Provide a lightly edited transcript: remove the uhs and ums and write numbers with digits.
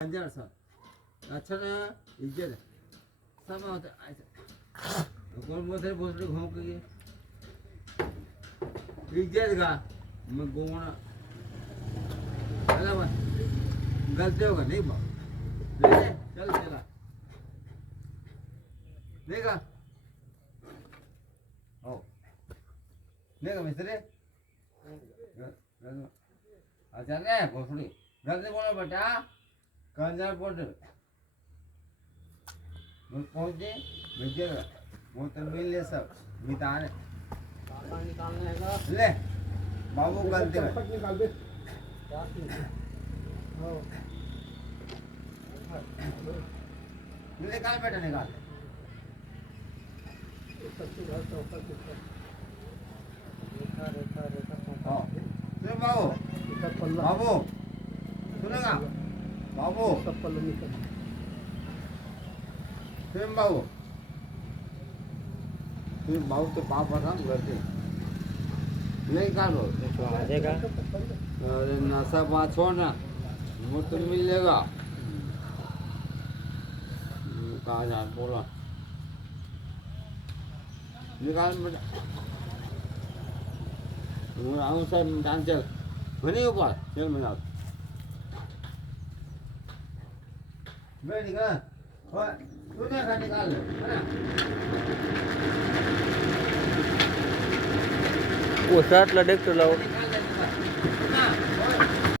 अंजार सा अच्छा ना इज्जत सब होता कौन बोलते भोसड़ी घूम के इज्जत का मैं गोवना चला बस गलती होगा नहीं बाप ले ले चल चला देखा ओ देखा मिस्त्री अच्छा नहीं भोसड़ी गलती बोलो बेटा कंजर पोट मैं पहुंचे भेजे वो तो मिल ले सब मिताने निकालने है ले बाबू गलती है निकाल दे निकाल बेटा निकाल बाबू बाबू सुनेगा बाबू फिर बाबू तो पाप था करते नहीं काटो अरे नशा बात छोड़ ना वो तो मिलेगा कहा जा बोला निकाल बेटा आऊँ सर डांस चल बने ऊपर चल मजा मैं निकाल तूने खा निकाल लो है ना वो साथ लड़े तो लाओ